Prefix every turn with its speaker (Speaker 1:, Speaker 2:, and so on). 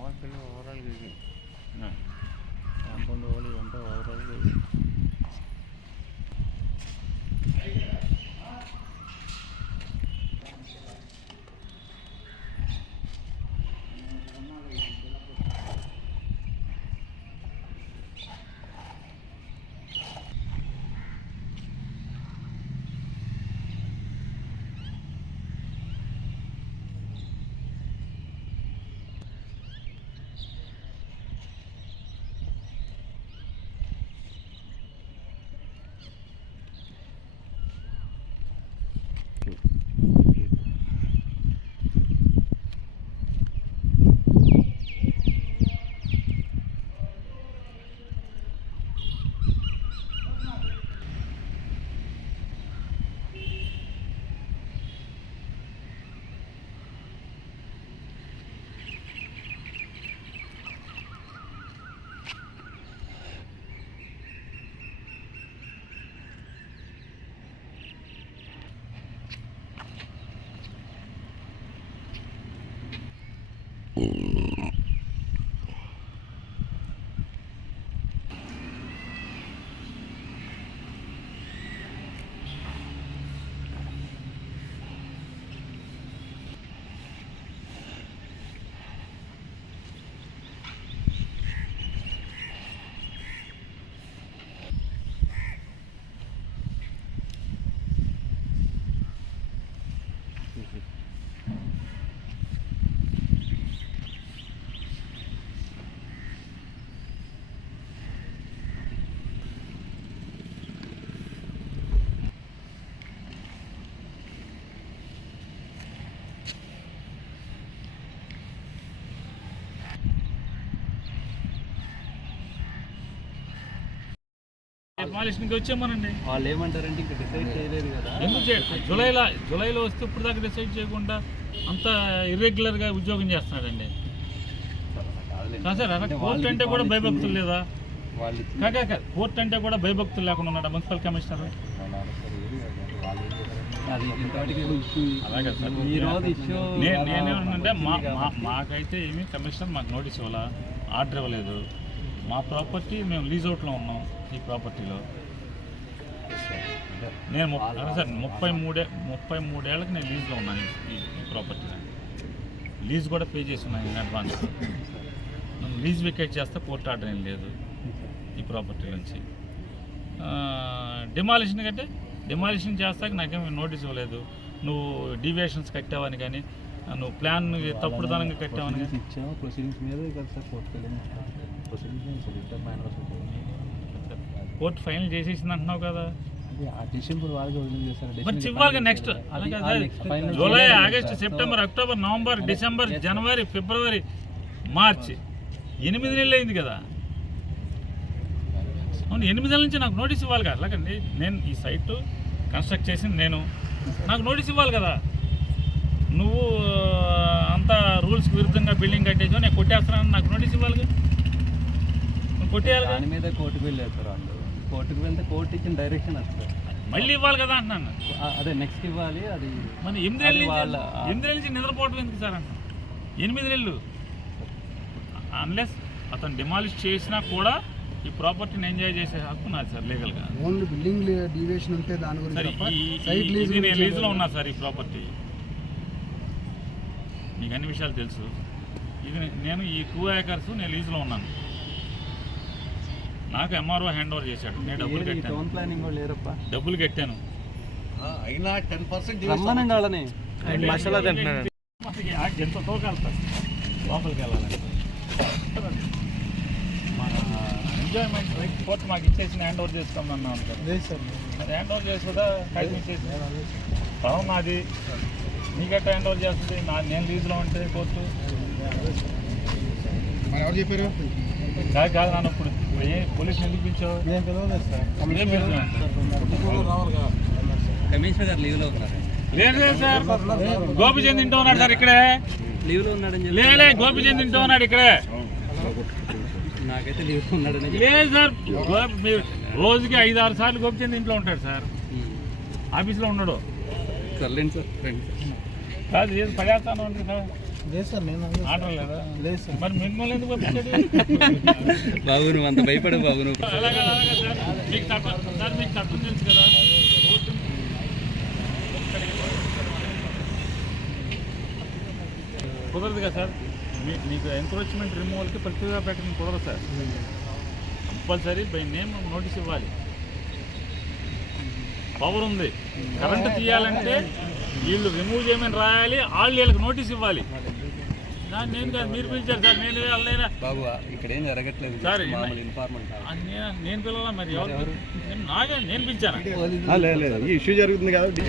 Speaker 1: മോർക്കിൽ overall കഴിക്കും
Speaker 2: ആ ഞാൻ കൊണ്ട് ഓളി കൊണ്ട് ഓവറോൾ കഴിക്കും Mm-hmm.
Speaker 3: మాలిష్కి వచ్చామనండి.
Speaker 2: వాళ్ళు ఏమంటారంటే ఇంకా డిసైడ్ చేయలేదు కదా.
Speaker 3: ఎందుకు చే జూలైలో జూలైలో వస్తే ఇప్పుడు దాకా డిసైడ్ చేయకుండా అంత ఇర్రెగ్యులర్గా ఉద్యోగం చేస్తున్నాడండి. కాదు సార్ అలా కోర్టు అంటే కూడా భయభక్తులు లేదా? కాక కోర్టు అంటే కూడా భయభక్తులు లేకుండా ఉన్నాడు మున్సిపల్ కమిషనర్? నేనేమంటే మా మా- మాకైతే ఏమి కమిషనర్ మాకు నోటీస్ ఇవ్వాలా? ఆర్డర్ ఇవ్వలేదు. మా ప్రాపర్టీ మేము లీజ్ అవుట్లో ఉన్నాం. ఈ ప్రాపర్టీలో? నేను సార్ ముప్పై మూడే ముప్పై మూడేళ్ళకి నేను లీజ్లో ఉన్నాను ఈ ఈ ప్రాపర్టీ లీజ్ కూడా పే చేసి ఉన్నాను ఇన్ అడ్వాన్స్. నన్ను లీజ్ వికెట్ చేస్తే కోర్టు ఆర్డర్ ఏం లేదు ఈ ప్రాపర్టీ నుంచి. డిమాలిషన్ కంటే డిమాలిషన్ చేస్తాక నాకేం నోటీస్ ఇవ్వలేదు. నువ్వు డీవియేషన్స్ కట్టావని కానీ నువ్వు ప్లాన్ తప్పుడుదనంగా కట్టావని కానీ. కోర్టు ఫైనల్ చేసేసింది అంటున్నావు కదా. Next July. August September October November December జనవరి ఫిబ్రవరి మార్చి ఎనిమిది నెలలు అయింది కదా. అవును ఎనిమిది నెలల నుంచి నాకు నోటీస్ ఇవ్వాలి కదా. అలాగండి. నేను ఈ సైట్ కన్స్ట్రక్ట్ చేసింది నేను. నాకు నోటీస్ ఇవ్వాలి కదా. నువ్వు అంత రూల్స్కి విరుద్ధంగా బిల్డింగ్ కట్టేసావు. నేను కొట్టేస్తున్నాను నాకు నోటీస్ ఇవ్వాలి కొట్టేయాలి కదా
Speaker 2: దాని మీద వెళ్ళారు సార్ వాళ్ళు. కోర్టుకు వెళ్తే కోర్టు ఇచ్చిన డైరెక్షన్ వస్తుంది
Speaker 3: మళ్ళీ ఇవ్వాలి కదా అంటున్నాను.
Speaker 2: అదే నెక్స్ట్ ఇవ్వాలి అది
Speaker 3: మరి ఎనిమిది నెలల ఎనిమిది నెలల నుంచి నిద్రపోవటం ఎందుకు సార్ అంట ఎనిమిది నెలలు. అన్లెస్ అతను డిమాలిష్ చేసినా కూడా ఈ ప్రాపర్టీని ఎంజాయ్ చేసే హక్కు నాది సార్ లీగల్గా
Speaker 4: ఓన్లీ బిల్డింగ్ డీవియేషన్ ఉంటే దాని గురించి సైట్ లీజ్
Speaker 3: నేను
Speaker 4: గురించి
Speaker 3: లీజ్లో ఉన్నా సార్ ఈ ప్రాపర్టీ మీకు అన్ని విషయాలు తెలుసు. ఇది నేను ఈ టూ ఏకర్స్ నేను లీజ్లో ఉన్నాను. నాకు ఎంఆర్ఓ హ్యాండ్ ఓవర్ చేశాడు. నేను డబ్బులు కట్టాను.
Speaker 2: టౌన్ ప్లానింగ్ వాళ్ళు లేరప్ప?
Speaker 3: డబ్బులు కట్టాను.
Speaker 1: అయినా టెన్ పర్సెంట్
Speaker 2: రమ్మనండి వాళ్ళని
Speaker 1: మసాలా తింటున్నాడు
Speaker 3: మనకి ఆ ఎంత తోకెళ్తారు లోపలికి వెళ్ళాలంటే. మన ఎంజాయ్మెంట్ రైట్ కోర్టు మాకు ఇచ్చేసిన హ్యాండ్ ఓవర్ చేసుకోమన్నాం
Speaker 4: సార్.
Speaker 3: మరి హ్యాండ్ ఓవర్ చేసి కూడా ఇచ్చేసి పొలం నాది. నీకెట్ట హ్యాండ్ ఓవర్ చేస్తుంది? నా నేను లీజులో ఉంటే కోర్టు.
Speaker 4: ఎవరు చెప్పారు?
Speaker 3: కాదు కాదు నన్ను ఇప్పుడు పోలీసులు ఎందుకు పిలిచావు?
Speaker 4: పిలవలేదు సార్.
Speaker 2: కమిషనర్ గారు లీవ్లో ఉన్నారు.
Speaker 3: లేదు లేదు సార్. గోపిచంద్ తింటూ ఉన్నాడు సార్ ఇక్కడే.
Speaker 2: లీవ్లో ఉన్నాడని
Speaker 3: లేలే గోపిచంద్ తింటూ ఉన్నాడు ఇక్కడే.
Speaker 2: నాకైతే లీవ్లో ఉన్నాడని
Speaker 3: లేదు సార్. గోపి మీరు రోజుకి ఐదు ఆరు సార్లు గోపిచంద్ ఇంట్లో ఉంటాడు సార్. ఆఫీస్లో ఉండడు.
Speaker 2: సర్లేండి సార్ రండి
Speaker 3: కాదు ఏది పడేస్తాను అంటే సార్.
Speaker 4: లేదు సార్ నేను అనలేదు సార్.
Speaker 3: ఆర్డర్ లేదా
Speaker 4: లేదు సార్
Speaker 3: మరి మిమ్మల్ని ఎందుకు పంపించాడు
Speaker 2: బాబు నువ్వు అంత భయపడు బాబు నువ్వు
Speaker 3: అలాగే అలాగే సార్. మీకు చట్టం సార్ మీకు చట్టం తెలుసు కదా. ఓటు కుదరదు కదా సార్. మీ మీకు ఎంక్రోచ్మెంట్ రిమూవల్కి ప్రతిగా పెట్టడం కుదరదు sir. Compulsory by name notice ఇవ్వాలి. పవర్ ఉంది. కరెంట్ తీయాలంటే వీళ్ళు రిమూవ్ చేయమని రాయాలి. వాళ్ళు వీళ్ళకి నోటీస్ ఇవ్వాలి. నేను కాదు మీరు పిలిచారు సార్ నేను వాళ్ళైనా
Speaker 2: బాబు ఇక్కడ ఏం జరగట్లేదు
Speaker 3: సార్,
Speaker 2: మామూలు ఇన్ఫార్మెంట్
Speaker 3: ఆ, నేను నేను పిల్లలా మరి ఎవరు నేను నాగే నేను పిలిచాను
Speaker 5: లేదు లేదు ఈ ఇష్యూ జరుగుతుంది కాబట్టి